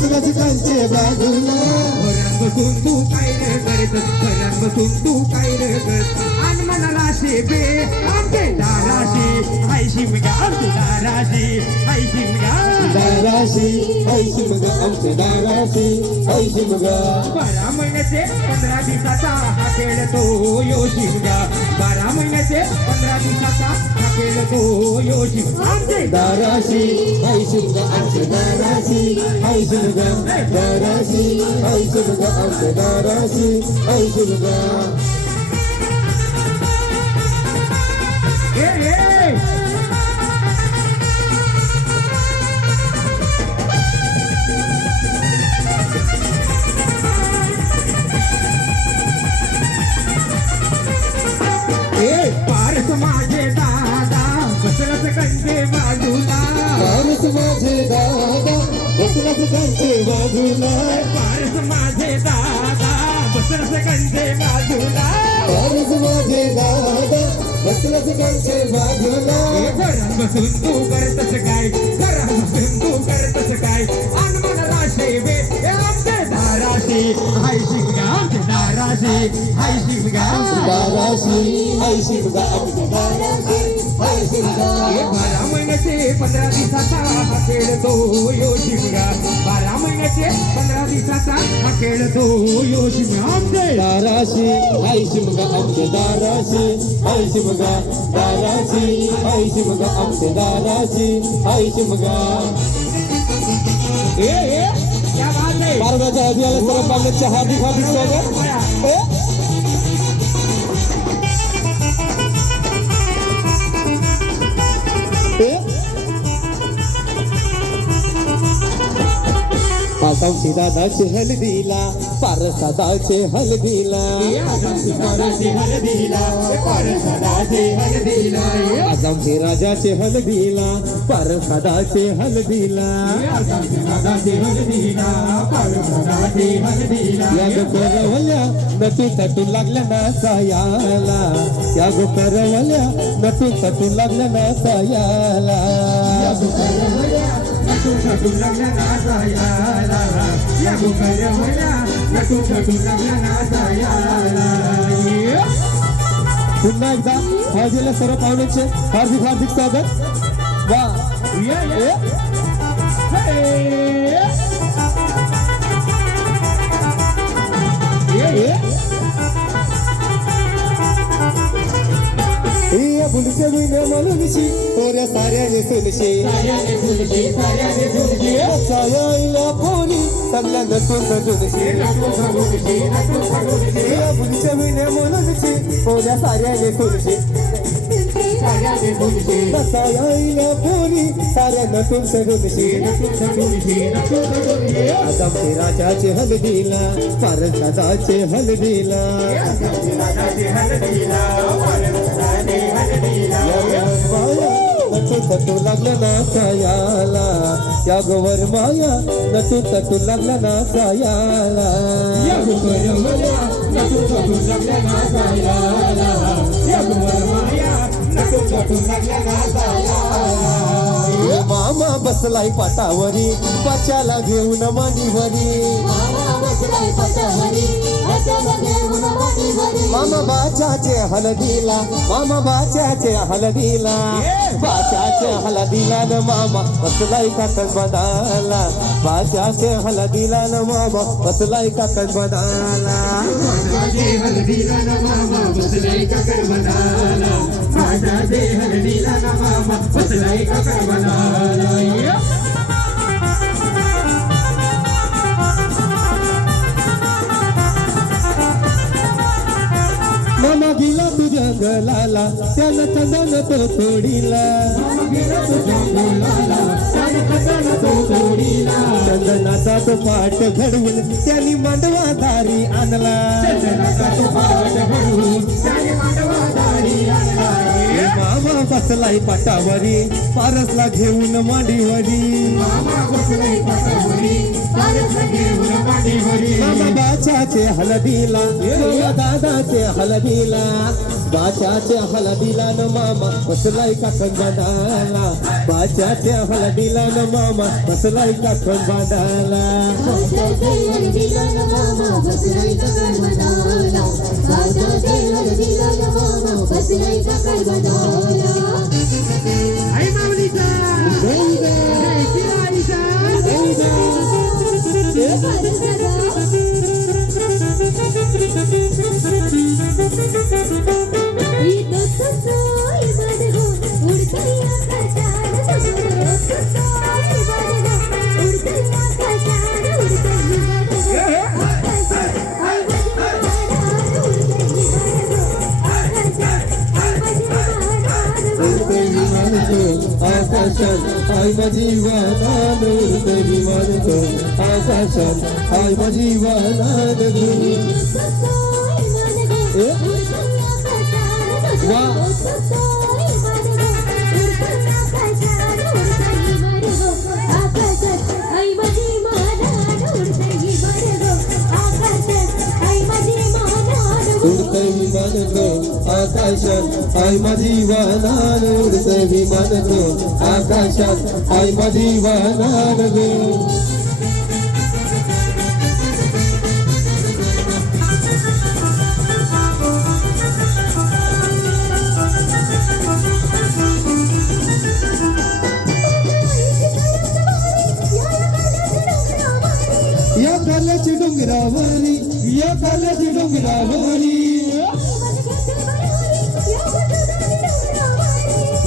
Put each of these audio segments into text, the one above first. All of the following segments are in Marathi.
बसलाच कांचे बाजूला घरात बसून तू काय रे करत घरात बसून तू काय रे करत आणि मनाला शेबे आमचे दाराशी हाय शिमगा आमचे दाराशी हाय शिमगा दाराशी ऐशी मग आमचे दाराशी ऐशी मग 12 महिन्याचे 15 दिवसाचा हा खेळ तो यो शिमगा 12 महिन्याचे 15 दिवसाचा हा खेळ तो यो शिमगा आमचे दाराशी ऐशी मग आमचे दाराशी ऐशी मग दाराशी ऐशी मग आमचे दाराशी ऐशी मग पारस माझे दादा बसलाच कंचे बाजूला पारस माझे दादा बसलाच कांचे बाजूला पारस माझे दादा बसलाच कंचे बाजूला पारस माझे दादा बसलाच कांचे बाजूला घरात बसून तू करतस काय घरात बसून तू करतस काय आणि मला शेवे आमचे दाराशी हाय शिमगा आमचे दाराशी हाय शिमगा दाराशी ऐशी मग आमचे दाराशी ऐशी मग 12 महिन्याचे 15 दिवसाचा हा खेळ तो यो शिमगा 12 महिन्याचे 15 दिवसाचा हा खेळ तो यो शिमगा आमचे दाराशी ऐशी मग आमचे दाराशी ऐशी मग दाराशी ऐशी मग आमचे दाराशी ऐशी मग क्या बात है पारव्याच्या हदियाला सर्व पाहुण्यांचे हार्दिक हार्दिक स्वागत आसामची दादाचे हलदीला पारसादाचे हलदीला आसामचे राजाचे हलदीला पारसादाचे हलदीला या गो करवल्या नटू तटू लागल्या ना सायाला या गो करवल्या नटू तटू लागल्या ना सायाला पुन्हा एकदा हळदीला सर्व पाहुण्यांचे हार्दिक हार्दिक स्वागत वा फुलचे विणे म्हणूनशी तोऱ्या साऱ्याने सुनशी सायाईला पोरी चांगल्या नटून सजूनशी फुलचे विणे म्हणूनशी तोऱ्या साऱ्याने सुनशी सायाईला पोरी साऱ्या नटून सजूनशी आदमचे राजाचे हलदीला पारसादाचे हलदीला नटू तटू लागला ना सायाला या गोवर माया नटू तटू लागला ना सायाला मामा बसलाय पाटावरी पाच्याला घेऊन मांडीवरी मामा बाच्याचे हलदीला मामा बाच्याचे हलदीला बाच्याचे हलदीला न मामा बसलाय काकण बदाला बाच्याचे हलदीला न मामा बसलाय काकण बदाला मामा गेला तुझ्या गलाला त्याला चंदन तो तोडीला चंदनाचा तो पाठ घडवून त्यांनी मांडवा दारी आणला मामा बसलाय पाटावरी पारसला घेऊन मांडीवरी मामा बाच्याचे हलदीला दादाचे हलदीला बाच्याचे हलदीला न मामा बसलाय काकण बदाला बाच्याचे हलदीला दिला न मामा बसलाय काठण बांधायला काचाचे हळदीला न मामा बसलाय करबताला काचाचे हळदीला न मामा बसलाय करबताला आई माऊलीचा जय शिवाजीचा आकाशात आई माझी वाहनान उडते विमान तो आकाशात आई माझी वाहनान उडते विमान तो आकाशात आई माझी वाहनान उडते विमान तो आकाशात आई माझी वाहनान गो या काल्याची डोंगरावरी या काल्याची डोंगरावरी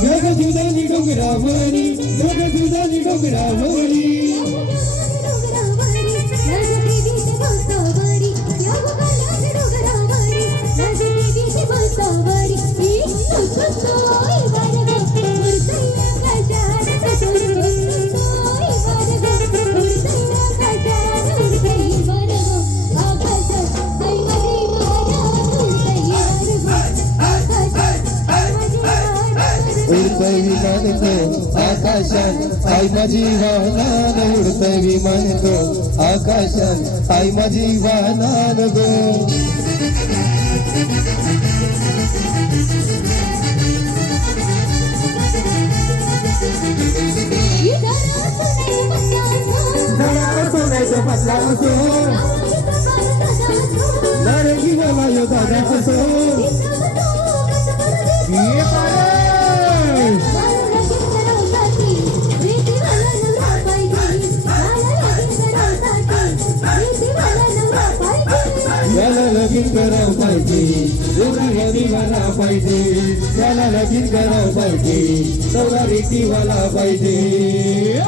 मेघदूतानी डोंगरावरी मेघदूतानी डोंगरावरी उडते विमान तो आकाशात आई माझी वाहनान उडते विमान तो आकाशात आई माझी वाहनान गो सोन्याच्या पटला असो नारंगी मला यो दादा असो याला लगीन करावं पाहिजे एवढी हवीवाला पाहिजे याला लगीन करावं पाहिजे सौदा रेटीवाला पाहिजे